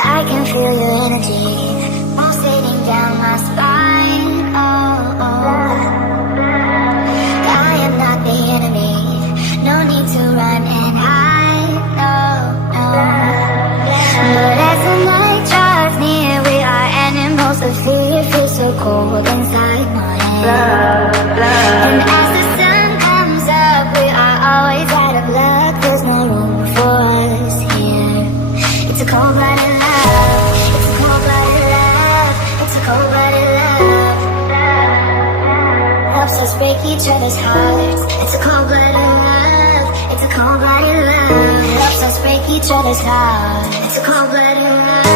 I can feel your energy pulsating down my spine. Oh, oh. I am not the enemy. No need to run and hide. No, no. But as the night draws near, we are animals of fear. Feel so cold inside my head. And as the sun comes up, we are always out of luck. There's no room for us here. It's a cold-blooded love. It's a cold-blooded love. It's a cold-blooded love. Helps us break each other's hearts. It's a cold-blooded love. It's a cold-blooded love. Helps us break each other's hearts. It's a cold-blooded love.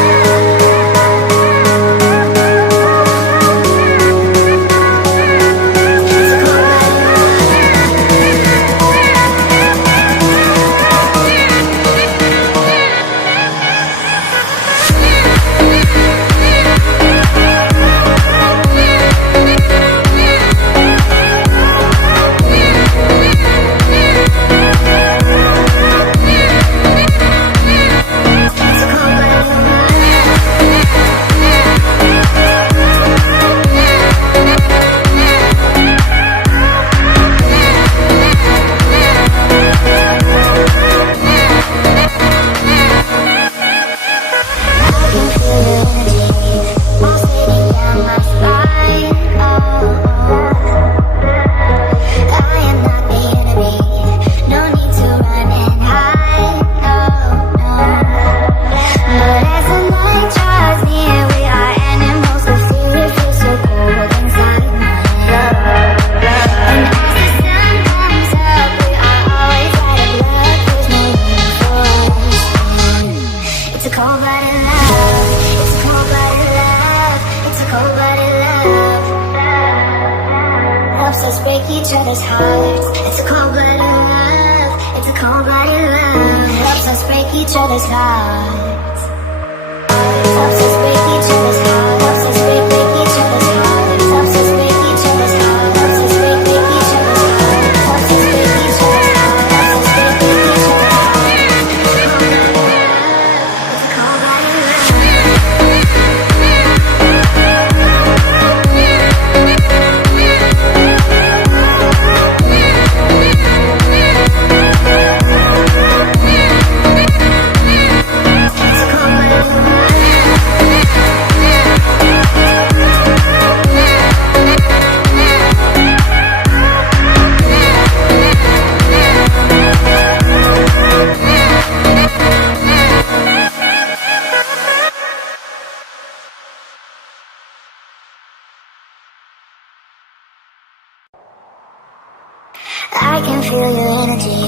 I can feel your energy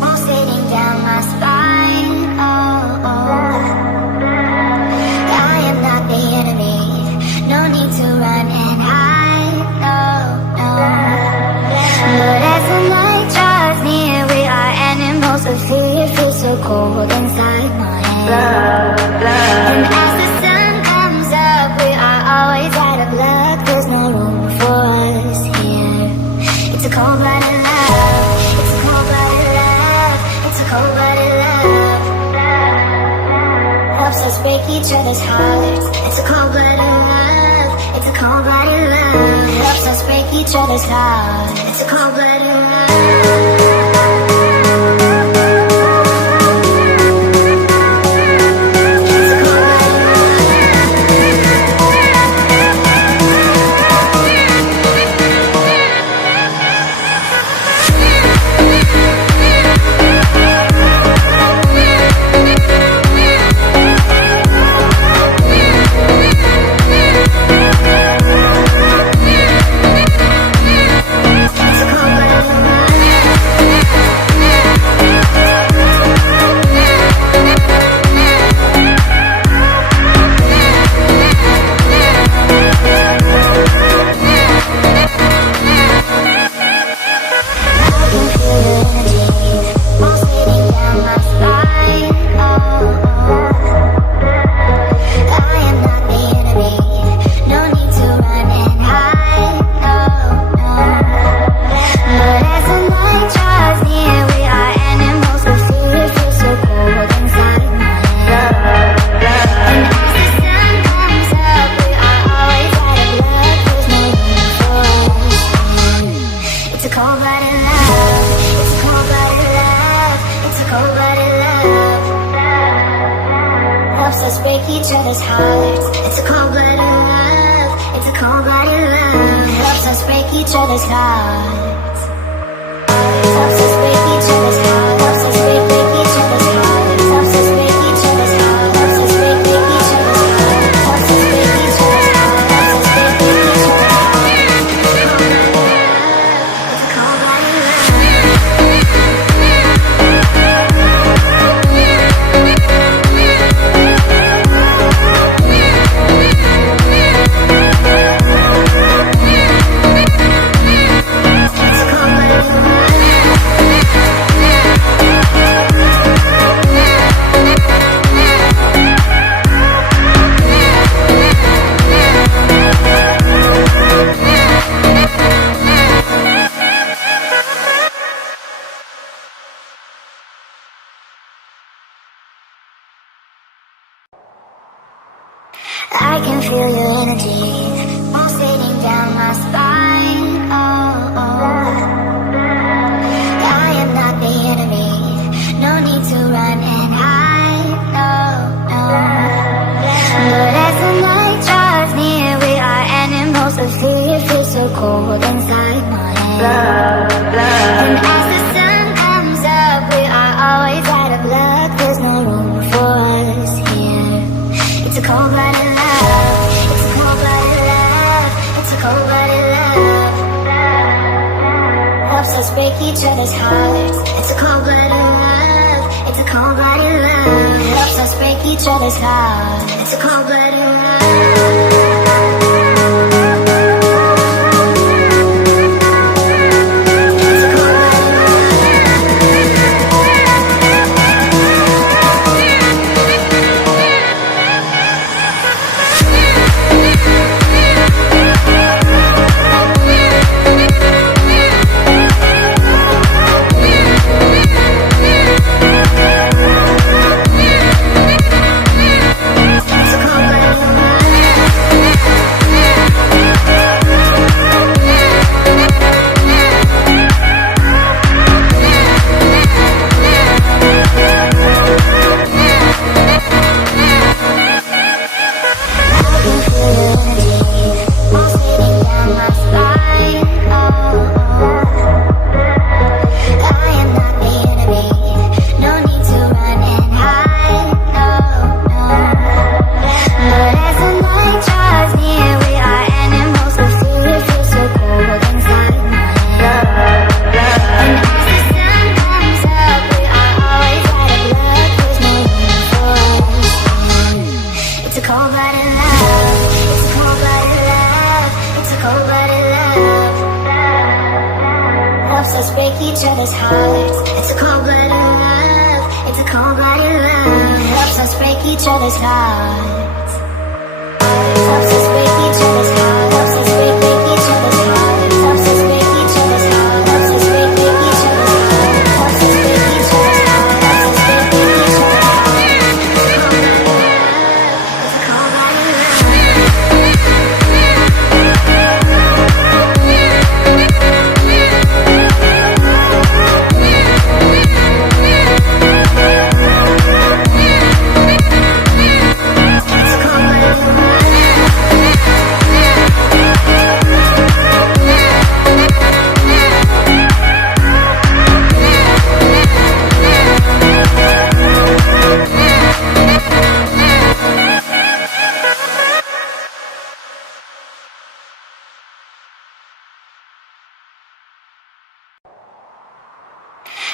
pulsating down my spine. Oh, oh. I am not the enemy. No need to run and hide. No, no. But as the night draws near, we are animals of fear. Feel so cold inside my head. And as the sun comes up, we are always out of luck. There's no room for us here. It's a cold-blooded love. It's a cold-blooded love. It's a cold-blooded love. Helps us break each other's hearts. It's a cold-blooded love. It's a cold-blooded love. Helps us break each other's hearts. It's a cold-blooded love. It's a cold-blooded love. cold-blooded love. Helps us break each other's hearts. It's a cold-blooded love. It's a cold-blooded love. Helps us break each other's hearts. Helps us break each other's hearts. Helps us break each other's hearts. Helps us break each other's hearts. Helps us break each other's hearts. Helps us break each other's hearts. Helps us break each other's hearts. It's a cold-blooded I can feel your energy pulsating down my spine. Oh, oh. I am not the enemy. No need to run and hide. No, no. But as the night draws near, we are animals of fear. Feel so cold inside my head. And as the sun comes up, we are always out of luck. There's no room for us here. It's a cold-blooded love. It's a cold-blooded love. It's a cold-blooded love. Helps us break each other's hearts. It's a cold-blooded love. It's a cold-blooded love. Helps us break each other's hearts. It's a cold-blooded love.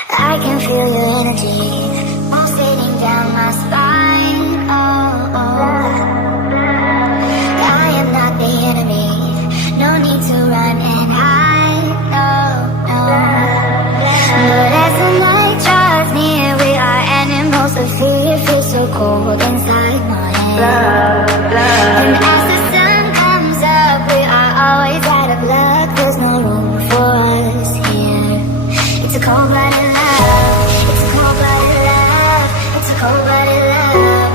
I can feel your energy pulsating down my spine. Oh, oh. I am not the enemy. No need to run and hide. No, no. But as the night draws near, we are animals of fear. Feel so cold inside my head. And as the sun comes up, we are always out of luck. There's no room for us here. It's a cold-blooded love. It's a cold-blooded love. It's a cold-blooded love.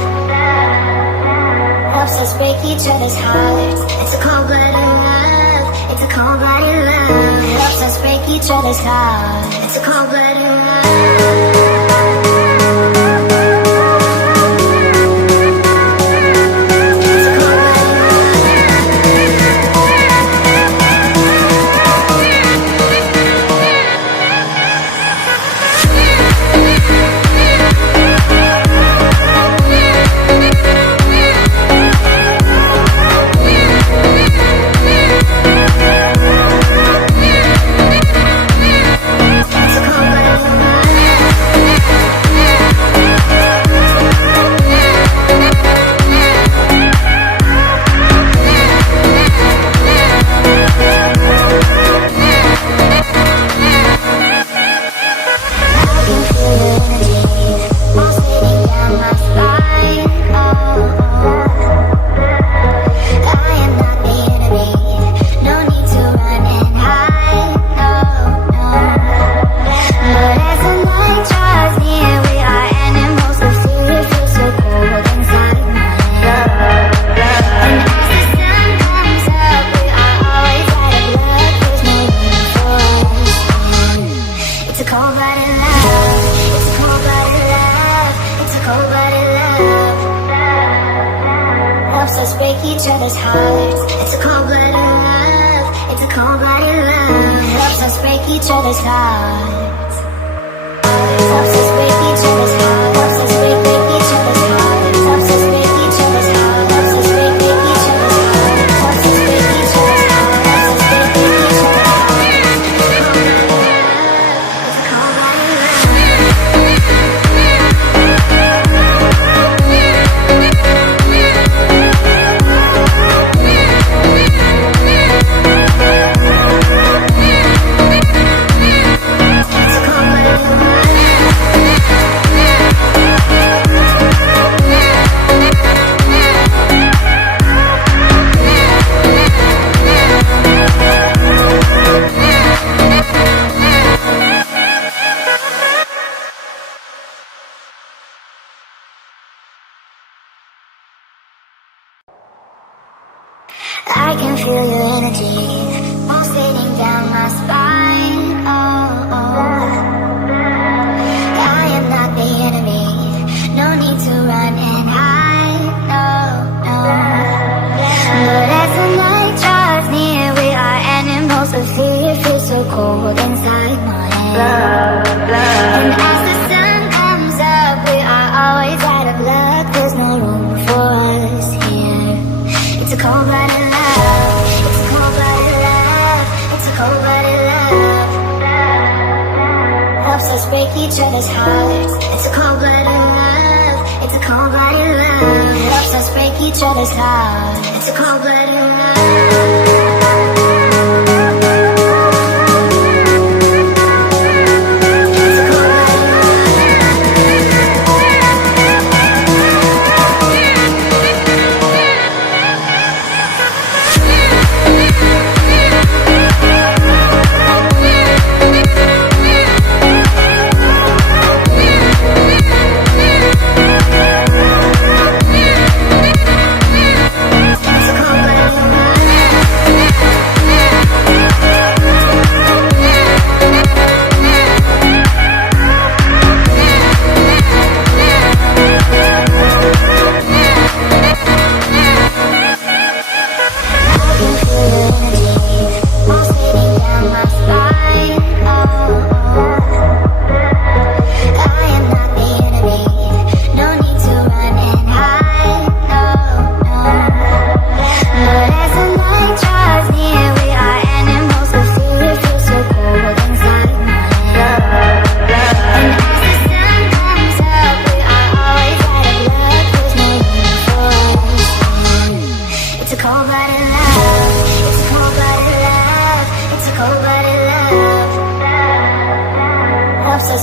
Helps us break each other's hearts. It's a cold-blooded love. It's a cold-blooded love. Helps us break each other's hearts. It's a cold-blooded love. each other's hearts. It's a cold-blooded love. It's a cold-blooded love. Helps us break each other's hearts. Helps us break each other's hearts. Helps us break each other's hearts. Helps us break each other's hearts. Helps us break each other's hearts. Helps us break each other's hearts. Helps us break each other's hearts. It's a cold-blooded I can feel your energy pulsating down my spine. Oh, oh. I am not the enemy. No need to run and hide. No, no. But as the night draws near, we are animals of fear. Feel so cold inside my head. And as the sun comes up, we are always out of luck. There's no room for us here. It's a cold-blooded love. It's a cold-blooded love. It's a cold-blooded love. Helps us break each other's hearts. It's a cold-blooded love. It's a cold-blooded love. Helps us break each other's hearts. It's a cold-blooded love.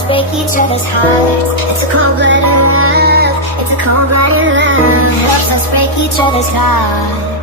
Break each other's hearts. It's a cold-blooded love. It's a cold-blooded love. Helps us break each other's hearts.